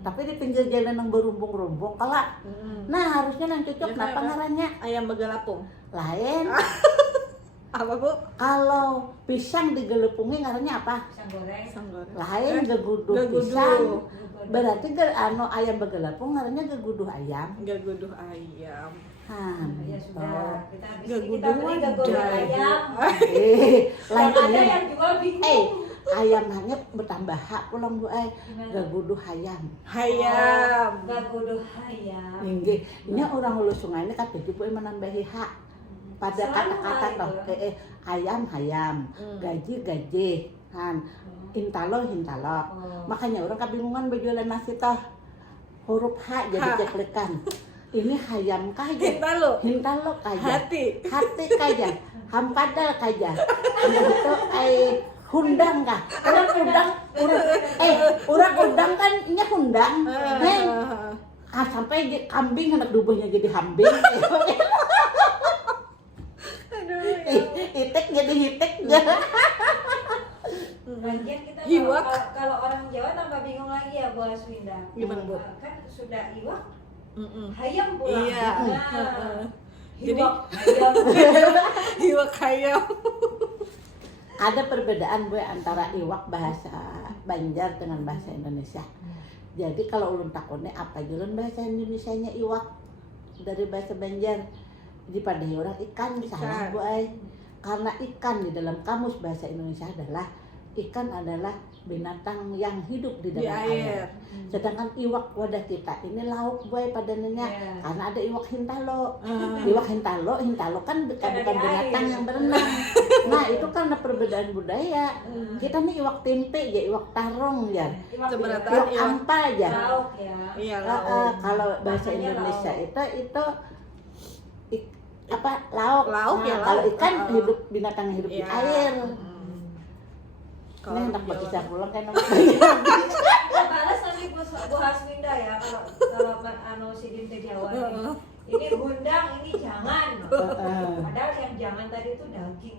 tapi di pinggir jalan yang berumbung-rumbung kalak. Nah harusnya yang cocok Ya, kenapa kenapa? ngarannya Ayam begalapung. lain. Apa, Bu? Kalau pisang digelepungi ngarannya apa? Pisang goreng. Pisang goreng. Lain geguduh Geguduh. pisang. Berarti ayam begelapung ngarannya geguduh ayam. Geguduh ayam. Ya sudah, kita habis ini Geguduh kita beli geguduh wadai. ayam. Lain Yang ada ayam. yang jual bingung. Ayam hanya bertambah hak pulang bu Gimana? geguduh ayam. Hayam. Geguduh ayam. Inggih, ini orang hulu sungai ini kata ibu menambahi hak pada Selalu kata-kata hak toh itu. ayam, gaji, hintalo. Oh. Makanya orang kebingungan berjualan nasi toh huruf H jadi Ha. ceklekan. Ini hayam kaya, hintalo kaya, Hati. kaya, hampadal kaya. Itu hundang kah? Orang udang kan ini hundang. Sampai kambing anak dubahnya jadi hambing. Itik jadi hitik. Lagian kita Iwak. kalau orang Jawa tambah bingung lagi ya Bu Aswinda. Gimana, Bu? Kan sudah iwak, Mm-mm. hayam pulang. Iya. Nah, Jadi- iwak, hayam. Iwak hayam. Ada perbedaan bu antara iwak bahasa Banjar dengan bahasa Indonesia. Jadi kalau ulun takutnya apa jalan bahasa Indonesianya iwak dari bahasa Banjar dipadai orang ikan salah bu karena ikan di dalam kamus bahasa Indonesia adalah ikan adalah binatang yang hidup di Di dalam air. air. Sedangkan iwak wadah kita ini lauk boy padannya Iya. karena ada iwak hintalo. Ah. Iwak hintalo bukan Karena di binatang air. yang berenang. Nah itu karena perbedaan budaya. Kita nih iwak tempe ya, iwak tarong ya, Iwak Seberatan iwak iwak. ampa ya. lauk ya. Iya, Kalau bahasa Makanya Indonesia lauk. itu apa lauk? Lauk ya, Nah, kalau lauk. ikan hidup binatang yang hidup di Iya. air. Kalau Ini hendak Jawa- bisa pulang kan Balas nanti Bu Haswinda ya kalau si Dinta Jawa ini. Ini gundang, ini jangan. Padahal yang jangan tadi itu daging.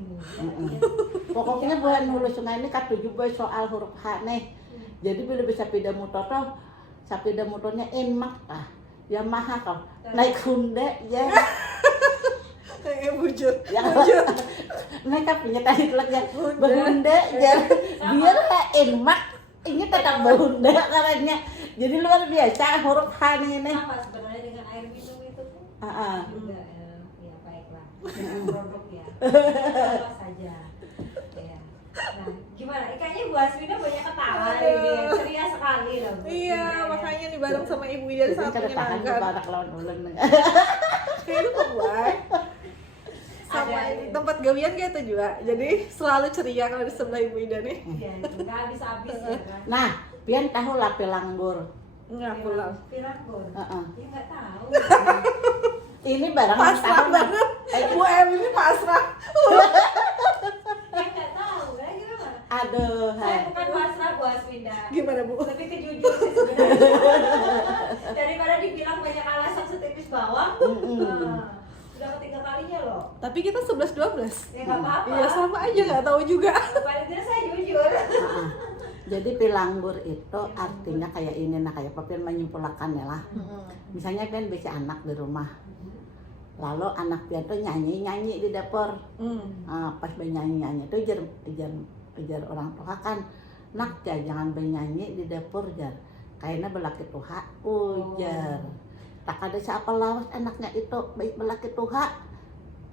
Pokoknya bulan hulu sungai ini katujuh boy soal huruf H nih. Jadi bila bisa pindah motor toh, sapeda motornya enak ah. Ya mahal kau. Naik Honda ya. Bujur. Ya naik punya tadi telak ya. Bahunda ya. Biar enak. Ini tetap bahunda karena jadi luar biasa huruf H nih. Sama sebenarnya dengan air minum itu pun juga ya baiklah produk ya apa saja ya. Nah gimana kayaknya Bu Aswinda banyak ketawa ini ceria sekali loh Bu. Iya, makanya nih bareng sama ibu jadi Jadi sangat kada tahan menyenangkan. kepada lawan ulen. Kayak itu kok, Boy. sama ini tempat gawian gitu juga. Jadi selalu ceria kalau di sebelah Ibu Ida nih. Iya, nggak habis-habis ya kan. Nah, pian tahu lah pelanggur. Nggak pulang. Piranggur. Heeh. Ya nggak tahu. Ini barang Pasrah tahu lah. banget. Bu Em ini pasrah. Ya nggak tahu, ya gimana? Aduh, Saya bukan pasrah Bu Aswinda. Gimana Bu? Lebih ke jujur sih sebenarnya. Daripada dibilang banyak alasan setipis bawang. Sudah ketiga kalinya loh. Tapi kita 11-12. Ya nggak apa-apa. Iya sama aja nggak tahu juga. Paling tidak saya jujur. Heeh. Jadi pilanggur itu artinya kayak ini, nah kayak Papian menyimpulkan ya lah. Misalnya kan bisa anak di rumah, lalu anak pian tuh nyanyi di dapur. Pas bernyanyi itu jar orang tua kan, nak jangan bernyanyi di dapur jar, kayaknya belaki tuha ujar. Tak ada siapa lawas anaknya itu baik belaki tuha,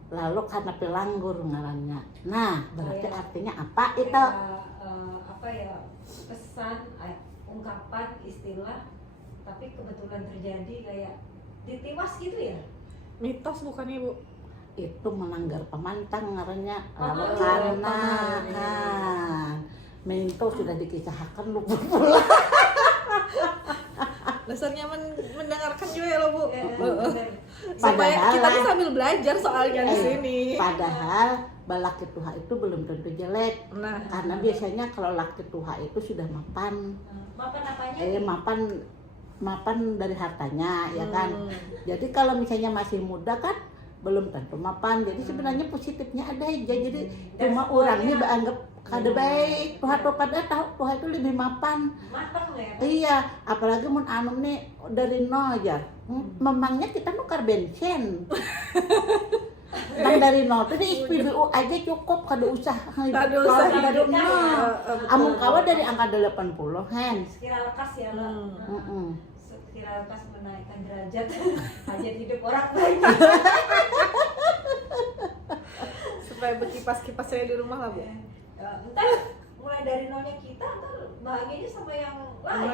lalu karena pilanggur ngarannya. Nah berarti artinya apa itu? Kayak, apa ya, pesan, ungkapan, istilah, tapi kebetulan terjadi kayak ditiwas gitu ya. Mitos bukan Ibu? Itu melanggar pemantang ngarannya, Oh, karena kan Minto sudah dikisahkan lupa pula. Dasarnya mendengarkan juga ya lo Bu. Bener. Supaya Padahal kita lah. tuh sambil belajar soalnya di sini. Padahal balaki tuha itu belum tentu jelek, Nah, karena biasanya kalau laki tuha itu sudah mapan, Mapan apanya? mapan dari hartanya ya kan. Jadi kalau misalnya masih muda kan belum tentu mapan. Jadi sebenarnya positifnya ada aja. Jadi Dan cuma semuanya- orangnya beranggap kada baik. Tuha pada tahu tuha itu lebih mapan. Mapan ya. Iya, apalagi mun anu nih dari nol aja. Memangnya kita nukar bensin. Bang dari nol tuh di SPBU aja cukup kada usah. Kada usah kada kita nol. ya. Amun kawa dari angka 80 hen. Sekira lekas ya lo. Sekira lekas menaikkan derajat hajat hidup orang banyak. supaya berkipas-kipas saya di rumah lah Bu. Entar mulai dari nolnya kita, entar bahagianya sama yang lain.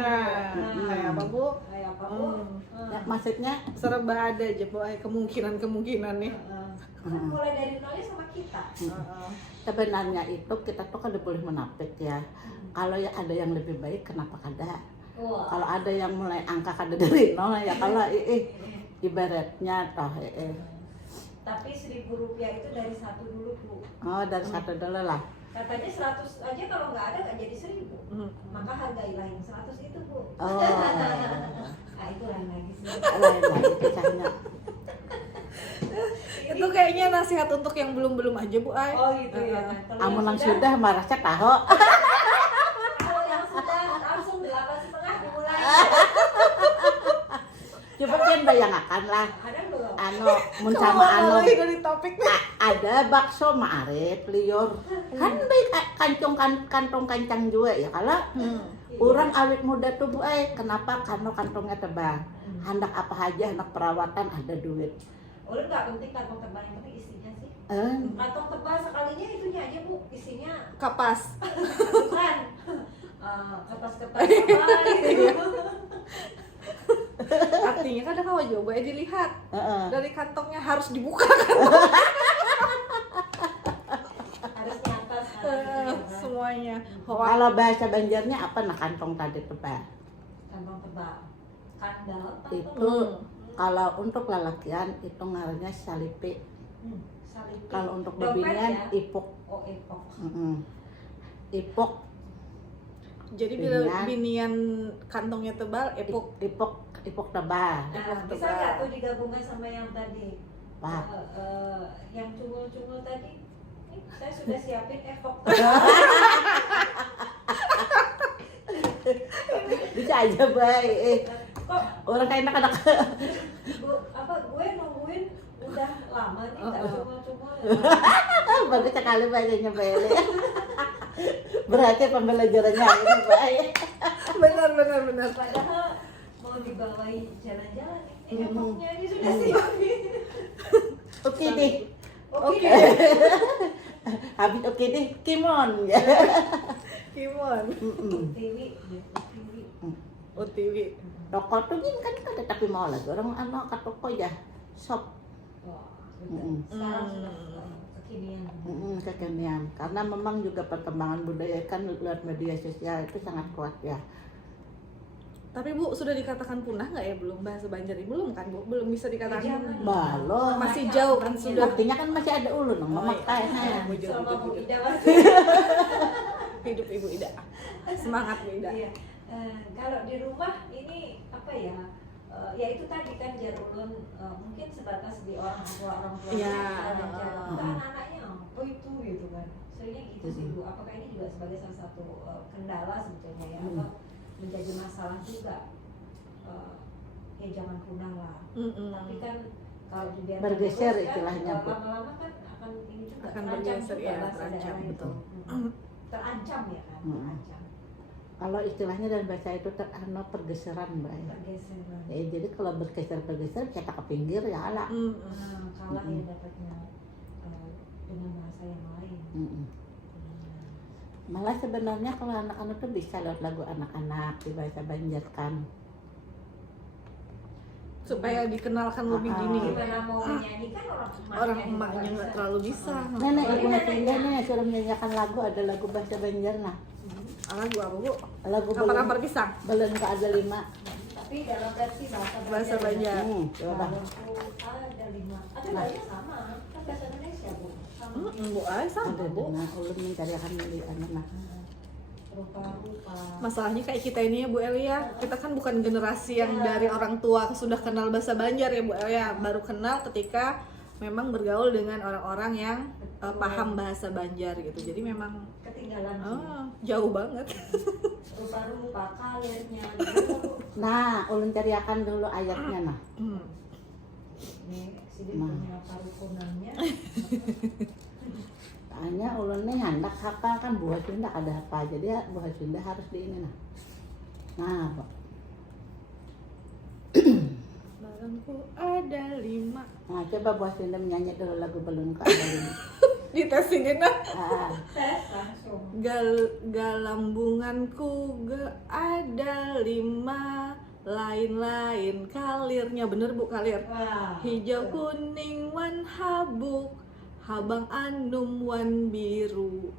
Kayak apa Bu? Kayak apa Bu? Ya, maksudnya Serba ada aja Bu, kemungkinan nih. Kan mulai dari nolnya sama kita. sebenarnya itu kita tuh kada boleh menapik ya. Kalau ya ada yang lebih baik kenapa kada? Wah. Kalau ada yang mulai angka kada dari nol ya kalau ibaratnya toh Tapi Rp1.000 itu dari satu dulu Bu. oh dari satu dulu lah. Katanya 100 aja kalau nggak ada nggak jadi 1.000. Maka hargailah yang 100 itu Bu. Oh. Nah itu lain lagi sih. Lain lagi kisahnya. Itu kayaknya nasihat untuk yang belum aja Bu Ay. Oh gitu ya. Kalau yang Amun yang sudah marahnya tahu. Kalau yang sudah langsung 8,5 dimulai. Coba kan bayangkan lah. Ada belum? Anu mun sama anu dari topik nih. ada bakso maarit liur. Kan baik kantong kancang juga ya kalau orang awet muda tuh Bu kenapa? Karena kantongnya tebal. Hendak apa aja, hendak perawatan ada duit. Ulun nggak penting kantong tebal, yang penting isinya sih. Kantong tebal sekalinya itunya aja Bu, isinya Kapas. bukan kertas-kertas apa gitu. Artinya kan ada kawan coba ya dilihat. Dari kantongnya harus dibuka. Harus nyatas Semuanya. Kalau bahasa Banjarnya apa nah kantong tadi tebal? kantong tebal, kandal, Itu kalau untuk lelakian itu ngarannya salipi. salipi. Kalau untuk Dompet bebinian ya? ipuk. Oh ipok. Ipuk, Jadi bila binian kantongnya tebal, epok. ipuk tebal. Nah, bisa tebal. nggak tuh digabungkan sama yang tadi? Wah. Yang cungul-cungul tadi? Saya sudah siapin epok. Bisa aja baik. Kok Orang kayak anak-anak. gue nungguin udah lama nih nggak cungul-cungul. Bagus sekali bacanya Beli. Berarti pembelajarannya ini baik. Benar. Padahal mau dibawain jalan-jalan nih, epoknya ini sudah siapin. Oke deh. Oke. Habis oke deh, Kimon ya. Kimon. Tiwi. OTW. Toko tuh kan ada tapi mau lagi orang anak ke toko ya shop. Wah, betul. Sekarang sudah kekinian. Kekinian. Karena memang juga perkembangan budaya kan lewat media sosial itu sangat kuat ya. Tapi Bu, sudah dikatakan punah nggak ya belum bahasa Banjar ini? Belum kan Bu? Belum bisa dikatakan Jangan. punah. Belum. Masih jauh kan sudah. Artinya kan masih ada ulun dong, memakai saya. Selama Bu Ida masih. Hidup Ibu Ida. Semangat Bu Ida. Iya. Kalau di rumah ini apa ya? Ya itu tadi kan jar ulun mungkin sebatas di orang tua Iya. anak-anaknya oh itu gitu kan. Sebenarnya gitu sih Bu. Apakah ini juga sebagai salah satu kendala sebetulnya ya atau menjadi masalah juga? Ya jangan punah lah. Tapi kan kalau dibiarkan Bergeser terus kan, istilahnya, Bu. lama-lama kan akan ini juga Akan terancam bergeser, juga ya, bahasa terancam, daerah itu. betul. Terancam ya kan, terancam. Kalau istilahnya dalam bahasa itu pergeseran, Mbak. Bergeser. Ya, jadi kalau bergeser cetak ke pinggir ya ala. Kalah ya dapatnya dengan bahasa yang lain. Malah sebenarnya kalau anak-anak tuh bisa lewat lagu anak-anak di bahasa Banjar kan. Supaya dikenalkan lebih dini. Gimana mau menyanyikan Orang emaknya nggak terlalu bisa. Nenek ibu Hasinda nih suruh menyanyikan lagu, ada lagu bahasa Banjar nah. Lagu apa Bu? Lagu Kampar-kampar pisang. Belum ke ada 5. tapi dalam versi Bahasa Banjar. Coba. Ada 5. Ada banyak sama. Kan bahasa Indonesia Bu. Sama. Bu, sama Ada Bu. dengar ulun mencari akan milik anak. Rupa-rupa. Masalahnya kayak kita ini ya Bu Elia, kita kan bukan generasi yang dari orang tua sudah kenal bahasa Banjar ya Bu Elia, baru kenal ketika memang bergaul dengan orang-orang yang paham bahasa Banjar gitu. Jadi memang Ketinggalan sih. jauh banget. Rupa-rupa kalirnya. Nah, ulun cariakan dulu ayatnya nah. Nih, sini punya parukunannya. Hanya ulun nih hendak hafal kan buah Sunda ada apa aja dia buah Sunda harus di ini nah. Nah, Pak. Balonku ada 5. Nah, coba buah Sunda menyanyi dulu lagu belum ke ada 5. Ditesingin lah. Tes langsung. Galambunganku ada 5, lain-lain kalirnya, bener Bu kalir. Wah. Hijau kuning wan habuk, habang anum wan biru,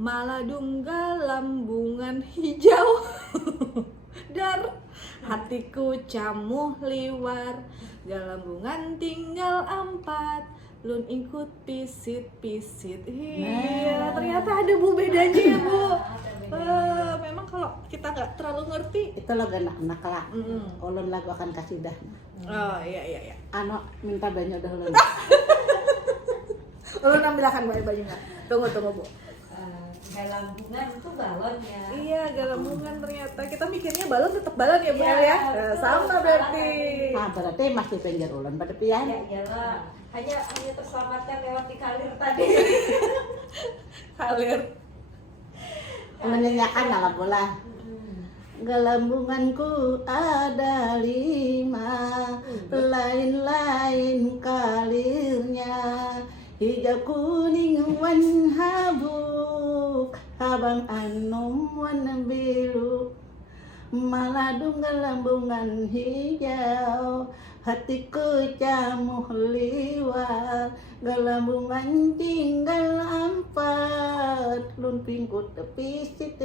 maladung galambungan hijau. Dar hatiku camuh liwar, galambungan tinggal 4, lun ikut pisit-pisit. Iya, ternyata ada Bu bedanya ya Bu. Memang kalau kita nggak terlalu ngerti. Itu lagu anak-anak lah. Ulun lagu akan kasih dah. Oh iya. Ano minta banyak dah ulun. Ulun ambilkan bajunya. Tunggu Bu. Galambungan itu balon ya. Iya, galambungan ternyata. Kita mikirnya balon tetap balon ya Bu Iya, El ya. betul. Sama berarti. Nah, berarti masih Banjar ulun pada pian. Ya iyalah. Hanya terselamatkan lewat di kalir tadi. Kalir. Menyanyikan ala bola. Galambunganku ada 5, lain-lain kalirnya, hijau kuning wan habuk, habang anum wan biru, maladung galambungan hijau, hatiku camuh liwar, galambungan tinggal 4, lun pingkut tepisit.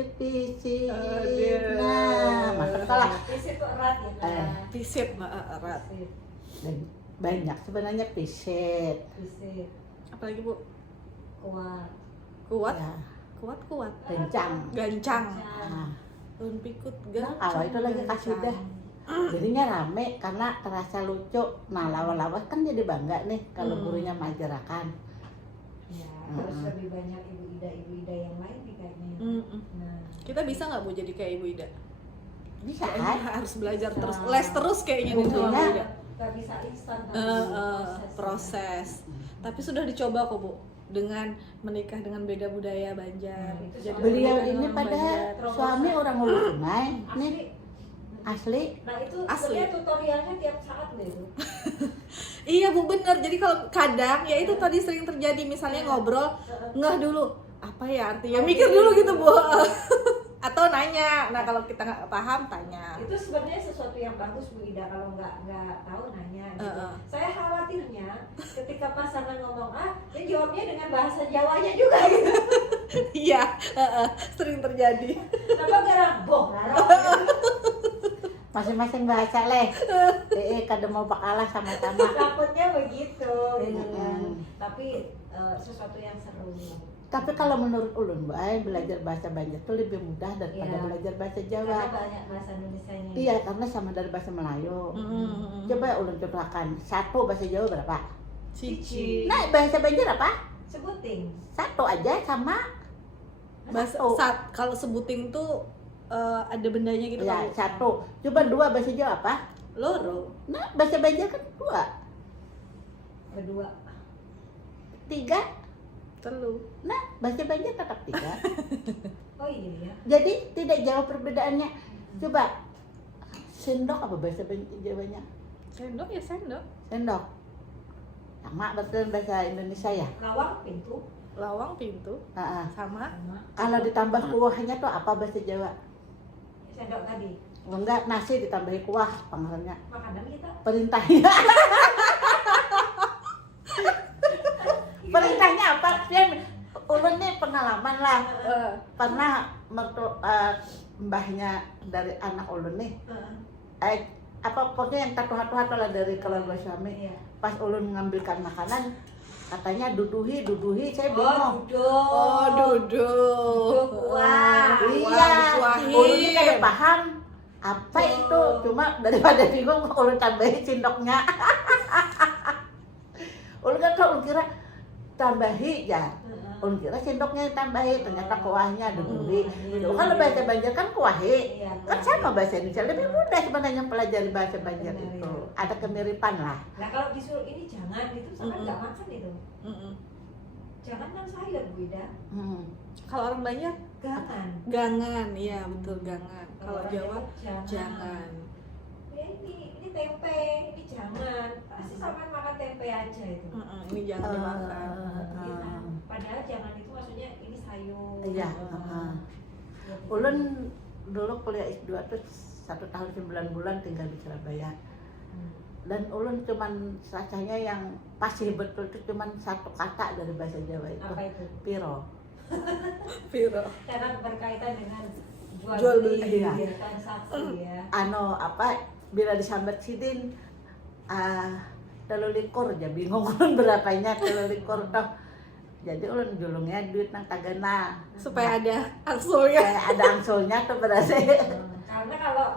Nah, masuk kalah. Pisit itu erat ya kan. Pisit erat. Banyak sebenarnya pisit. Pisit. Apalagi Bu? Kuat. Kuat. Ya, Kuat. kencang. Gancang. Nah, Lun pikut gancang. kalau itu lagi kasih dah. Jadinya rame karena terasa lucu. Nah, lawas-lawas kan jadi bangga nih kalau gurunya majarakan. Ya, harus lebih banyak ibu ida yang lain nih kayaknya. Nah, Kita bisa nggak Bu jadi kayak Ibu Ida? Bisa Kayaknya kan? harus belajar terus, les terus kayaknya nih sama Bu Buktinya, Ida. gak bisa instan Proses. Tapi sudah dicoba kok Bu dengan menikah dengan beda budaya Banjar. Itu Jadi Beliau menikah ini dengan pada Banjar. suami orang Hulu Sungai nih Asli. asli. Nah itu Asli. sebenarnya tutorialnya tiap saat loh itu. Iya Bu bener. Jadi kalau kadang ya itu tadi sering terjadi misalnya ngobrol ngeh dulu apa ya artinya mikir dulu gitu Bu. atau nanya. Nah kalau kita nggak paham tanya. Itu sebenarnya sesuatu yang bagus Bu Ida, kalau nggak tahu nanya gitu. Saya khawatirnya ketika pasangan ngomong dia jawabnya dengan bahasa Jawanya juga gitu. Iya, sering terjadi. Kenapa garang boh garang? Masing-masing bahasa leh. Kada mau bakalah sama-sama. Takutnya begitu gitu kan. Mm-mm. Tapi sesuatu yang seru. Tapi kalau menurut ulun, belajar bahasa Banjar itu lebih mudah daripada Iya. belajar bahasa Karena Jawa. banyak bahasa Indonesianya. Iya, karena sama dari bahasa Melayu. Coba ulun cobakan. Satu bahasa Jawa berapa? Cici. Nah, bahasa Banjar apa? Sebuting. Satu aja sama. Bahasa Satu. kalau sebuting tuh ada bendanya gitu. Ya, kalau- satu. Coba dua bahasa Jawa apa? Loro. Nah, bahasa Banjar kan dua. Berdua. Tiga. Telu. Nah, bahasa Banjar tetap tiga. Oh iya ya. Jadi tidak jauh perbedaannya. Coba sendok apa bahasa Jawanya? Sendok ya sendok. Sendok. Sama betul bahasa Indonesia ya. Lawang pintu. Lawang pintu sama. Sama. Kalau ditambah kuahnya tuh apa bahasa Jawa? Sendok tadi. Enggak, nasi ditambahi kuah pangalannya. Makanan kita. Perintahnya. Perintahnya apa? Ulun nih pengalaman lah. Pernah mbahnya dari anak ulun nih. Apa pokoknya yang hatu-hatu lah dari keluarga suami. Iya. Pas ulun mengambilkan makanan, katanya duduhi, saya Oh, bingung. duduk. Oh, duduk. Duduk kuah. Iya, dikuahin. ulun ini kada paham apa itu. Cuma daripada bingung, ulun tambahin sendoknya. Ulun kan ulun kira tambahi ya. Ulun kira sendoknya tambahi, ternyata kuahnya duduhi. Kalau bahasa Banjar kan kuahi. Iya, Kan sama bahasa Indonesia, lebih mudah sebenarnya pelajari bahasa Banjar Benar, itu. iya. Ada kemiripan lah. Nah kalau disuruh ini jangan gitu, sama nggak makan itu. Jangan kan sayur Bu Ida. Kalau orang Banjar Gangan. gangan, iya betul gangan. Kalau orang Jawa Jawa jangan. Ya ini tempe, ini jangan. Pasti sama makan tempe aja itu. Ini jangan dimakan. Iya. Padahal jangan itu maksudnya ini sayur. Iya. Ya, Ulun dulu kuliah S2 tuh 1 tahun 9 bulan tinggal di Surabaya. Dan ulun cuman rasanya yang pasti betul itu cuman satu kata dari bahasa Jawa itu. Apa itu? Piro. Piro. Karena berkaitan dengan jual Jual beli, beli, iya. ya, transaksi ya. Bila disambat sidin 3 ya bingung ulun berapanya 3 toh. Jadi ulun julungnya duit nang tagana. Supaya ada angsulnya. Kayak ada angsulnya tuh berarti. Karena kalau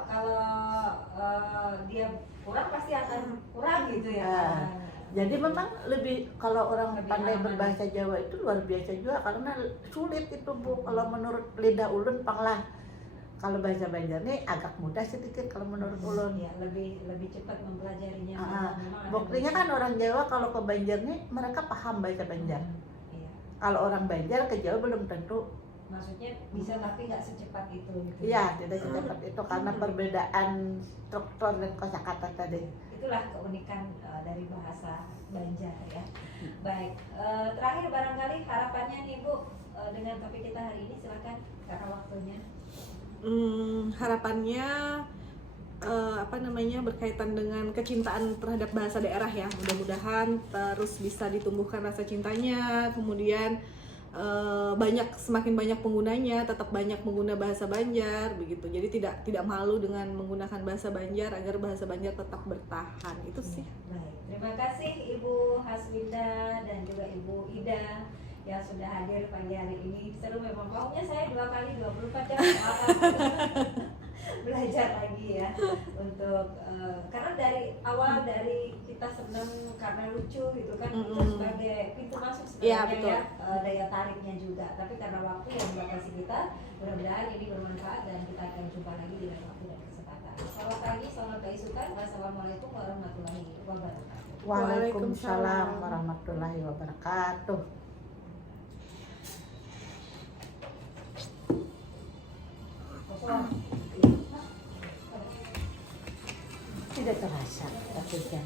dia kurang pasti akan kurang gitu ya. Jadi memang lebih kalau orang Lebih pandai aman. berbahasa Jawa itu luar biasa juga karena sulit itu Bu. Kalau menurut lidah ulun panglah. Kalau bahasa Banjar nih agak mudah sedikit kalau menurut ulun. Ya, lebih cepat mempelajarinya. Memang ada Buktinya kan orang Jawa kalau ke Banjar nih mereka paham bahasa Banjar. Iya. Kalau orang Banjar ke Jawa belum tentu. Maksudnya bisa tapi nggak secepat itu gitu. Iya, tidak secepat itu karena perbedaan struktur dan kosakata tadi. Itulah keunikan dari bahasa Banjar ya. Baik, terakhir barangkali harapannya nih Bu dengan topik kita hari ini, silakan karena waktunya. Harapannya berkaitan dengan kecintaan terhadap bahasa daerah ya. Mudah-mudahan terus bisa ditumbuhkan rasa cintanya, kemudian semakin banyak penggunanya, tetap banyak pengguna bahasa Banjar begitu. Jadi tidak malu dengan menggunakan bahasa Banjar agar bahasa Banjar tetap bertahan. Itu sih. Baik, terima kasih Ibu Haswinda dan juga Ibu Ida yang sudah hadir pagi hari ini. Seru memang, pokoknya saya 2 kali 24 jam belajar lagi ya untuk karena dari awal dari kita senang karena lucu gitu kan, itu sebagai pintu masuk Iya, sebenarnya betul. ya, daya tariknya juga. Tapi karena waktu yang membatasi kita, mudah-mudahan ini bermanfaat dan kita akan jumpa lagi di lain waktu dan kesempatan. Selamat pagi, selamat keisukan. Wassalamualaikum warahmatullahi wabarakatuh. Waalaikumsalam warahmatullahi wabarakatuh. Tidak terasa 1 jam.